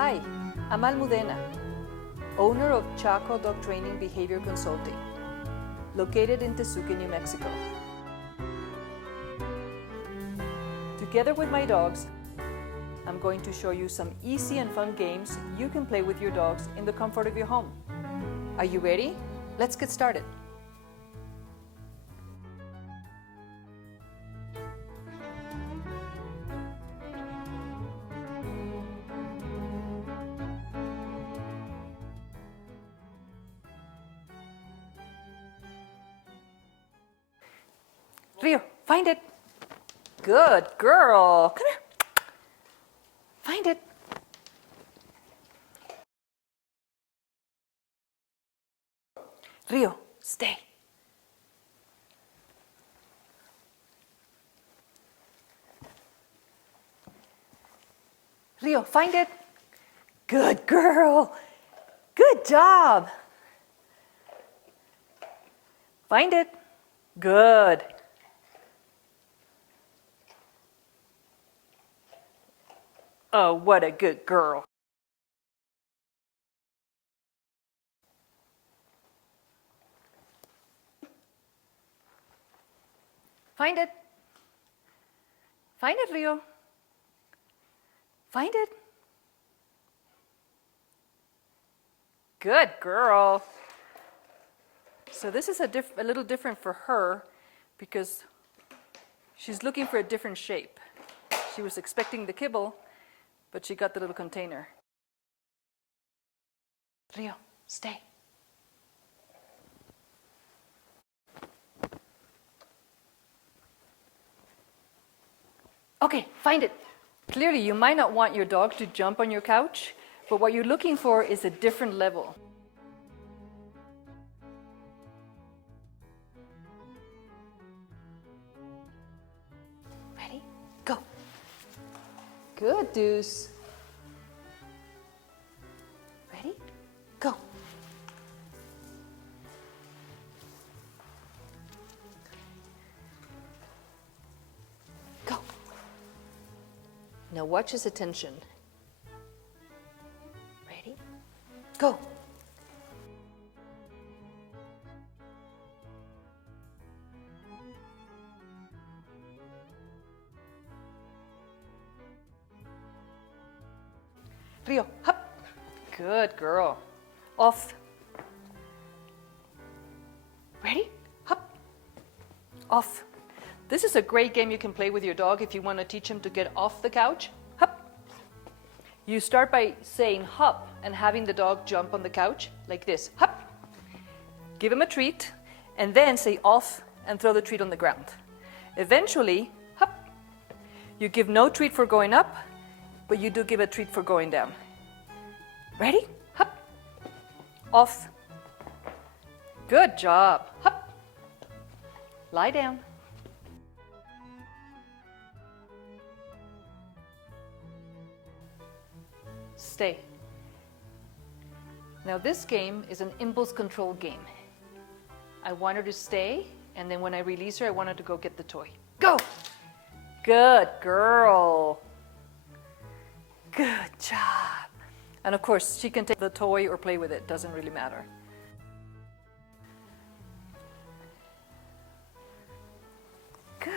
Hi, I'm Almudena, owner of C.H.A.C.O Dog Training Behavior Consulting, located in C.H.A.C.O, New Mexico. Together with my dogs, I'm going to show you some easy and fun games you can play with your dogs in the comfort of your home. Are you ready? Let's get started. Rio, find it. Good girl. Come here. Find it. Rio, stay. Rio, find it. Good girl. Good job. Find it. Good. Oh, what a good girl. Find it. Find it, Rio. Find it. Good girl. So this is a little different for her because she's looking for a different shape. She was expecting the kibble, but she got the little container. Rio, stay. Okay, find it. Clearly, you might not want your dog to jump on your couch, but what you're looking for is a different level. Ready? Go. Good, Deuce. Ready? Go. Go. Now watch his attention. Ready? Go. Rio, hop. Good girl. Off. Ready? Hop. Off. This is a great game you can play with your dog if you want to teach him to get off the couch. Hop. You start by saying hop and having the dog jump on the couch like this. Hop. Give him a treat and then say off and throw the treat on the ground. Eventually, hop. You give no treat for going up, but you do give a treat for going down. Ready? Hop. Off. Good job. Hop. Lie down. Stay. Now this game is an impulse control game. I want her to stay, and then when I release her, I want her to go get the toy. Go! Good girl. Good job. And of course, she can take the toy or play with it. Doesn't really matter. Good.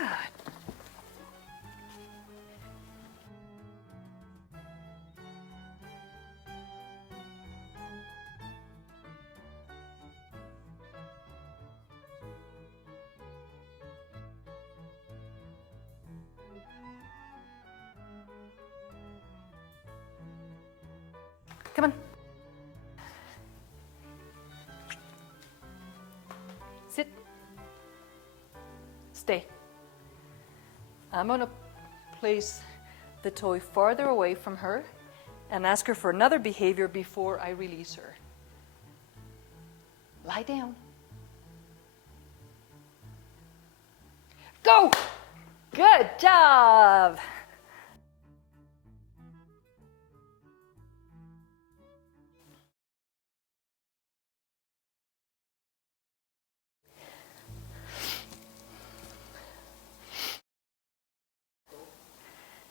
Come on. Sit. Stay. I'm going to place the toy farther away from her and ask her for another behavior before I release her. Lie down. Go! Good job!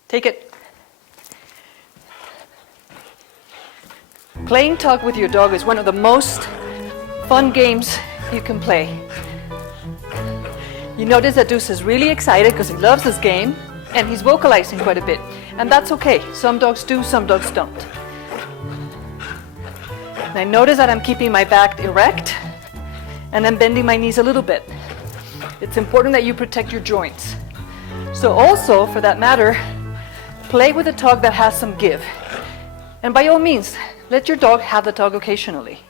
Take it. Playing tug with your dog is one of the most fun games you can play. You notice that Deuce is really excited because he loves this game and he's vocalizing quite a bit. And that's okay. Some dogs do, some dogs don't. And I notice that I'm keeping my back erect and I'm bending my knees a little bit. It's important that you protect your joints. So also, for that matter, play with a tug that has some give. And by all means, let your dog have the tug occasionally.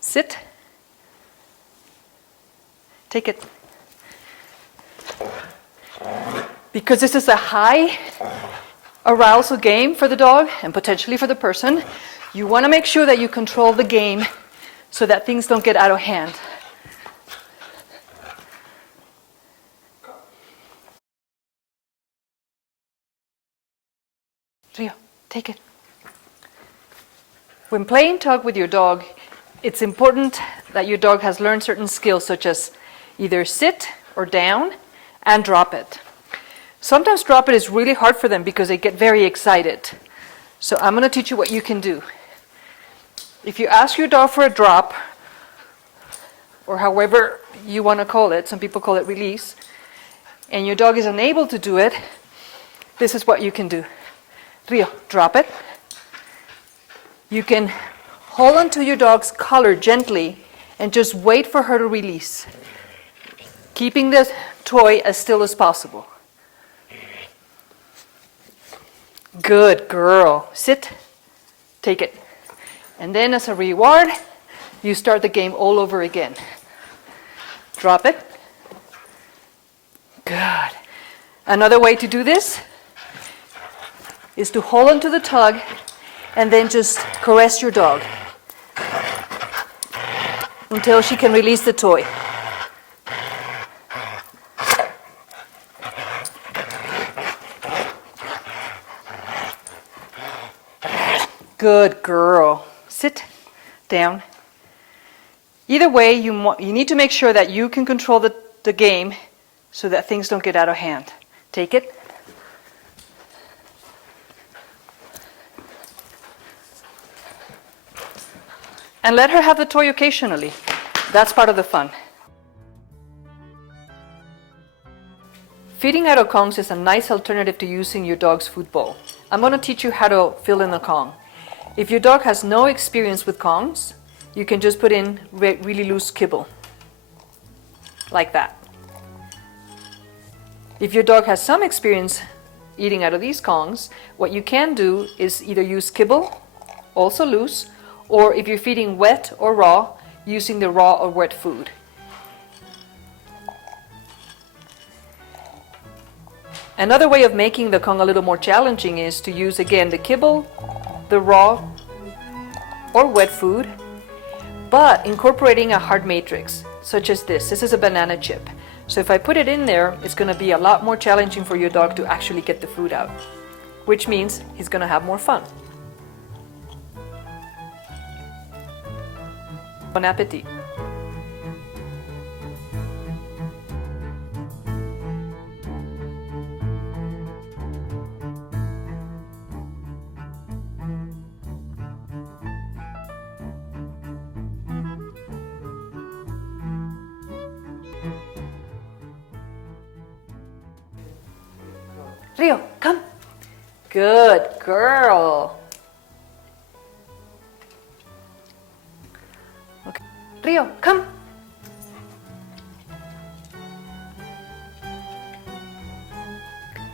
Sit. Take it. Because this is a high arousal game for the dog and potentially for the person, you want to make sure that you control the game so that things don't get out of hand. Rio, take it. When playing tug with your dog, it's important that your dog has learned certain skills such as either sit or down and drop it. Sometimes drop it is really hard for them because they get very excited. So I'm going to teach you what you can do. If you ask your dog for a drop, or however you want to call it, some people call it release, and your dog is unable to do it, this is what you can do. Rio, drop it. You can hold onto your dog's collar gently and just wait for her to release, keeping the toy as still as possible. Good girl. Sit. Take it. And then as a reward, you start the game all over again. Drop it. Good. Another way to do this is to hold onto the tug and then just caress your dog until she can release the toy. Good girl. Sit down. Either way, you need to make sure that you can control the game so that things don't get out of hand. Take it. And let her have the toy occasionally. That's part of the fun. Feeding out of Kongs is a nice alternative to using your dog's food bowl. I'm going to teach you how to fill in a Kong. If your dog has no experience with Kongs, you can just put in really loose kibble, like that. If your dog has some experience eating out of these Kongs, what you can do is either use kibble, also loose, or if you're feeding wet or raw, using the raw or wet food. Another way of making the Kong a little more challenging is to use again the kibble, the raw or wet food, but incorporating a hard matrix, such as this. This is a banana chip. So if I put it in there, it's going to be a lot more challenging for your dog to actually get the food out, which means he's going to have more fun. Bon appetit. Rio, come. Good girl. Okay. Rio, come.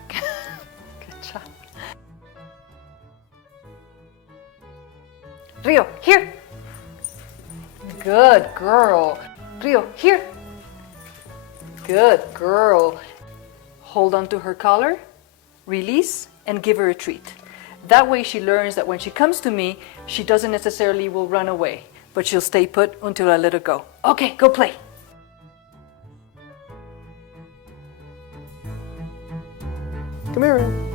Good job. Rio, here. Good girl. Rio, here. Good girl. Hold on to her collar. Release and give her a treat. That way she learns that when she comes to me, she doesn't necessarily will run away, but she'll stay put until I let her go. Okay, go play. Come here.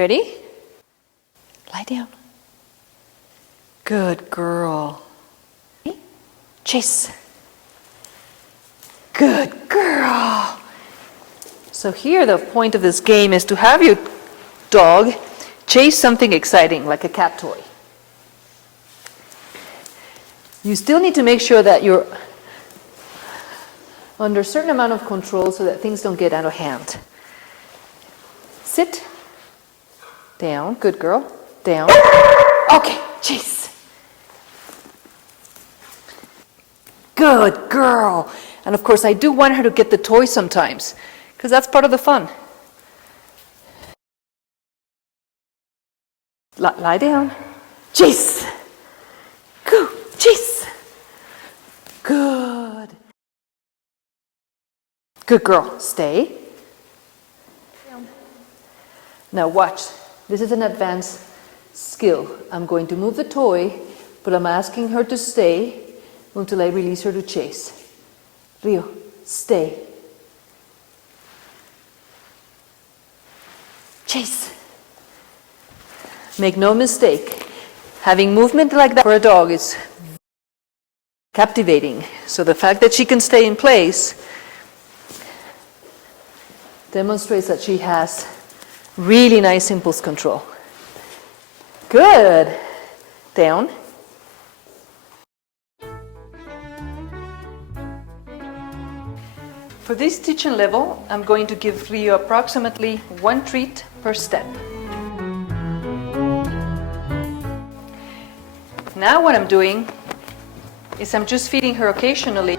Ready? Lie down. Good girl. Chase. Good girl. So here the point of this game is to have your dog chase something exciting like a cat toy. You still need to make sure that you're under a certain amount of control so that things don't get out of hand. Sit. Down. Good girl. Down. Okay, chase. Good girl. And of course, I do want her to get the toy sometimes, because that's part of the fun. Lie down. Chase. Go. Chase. Good. Good girl. Stay. Now watch. This is an advanced skill. I'm going to move the toy, but I'm asking her to stay until I release her to chase. Rio, stay. Chase. Make no mistake, having movement like that for a dog is captivating. So the fact that she can stay in place demonstrates that she has really nice impulse control. Good. Down. For this teaching level, I'm going to give Rio approximately 1 treat per step. Now what I'm doing is I'm just feeding her occasionally.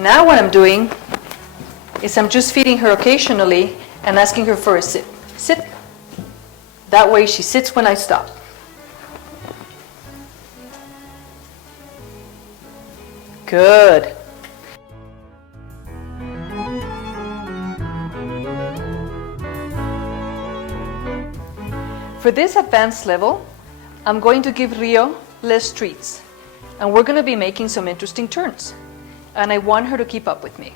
Now what I'm doing is I'm just feeding her occasionally and asking her for a sit. Sit. That way she sits when I stop. Good. For this advanced level, I'm going to give Rio less treats, and we're going to be making some interesting turns, and I want her to keep up with me.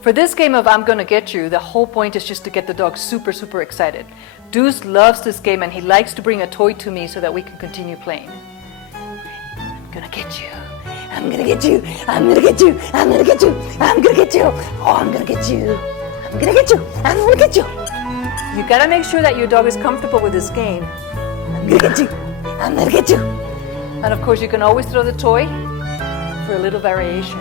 For this game of I'm Gonna Get You, the whole point is just to get the dog super, super excited. Deuce loves this game and he likes to bring a toy to me so that we can continue playing. I'm gonna get you. I'm gonna get you. I'm gonna get you. I'm gonna get you. I'm gonna get you. Oh, I'm gonna get you. I'm gonna get you. I'm gonna get you. You gotta make sure that your dog is comfortable with this game. I'm gonna get you. I'm gonna get you. And of course, you can always throw the toy for a little variation.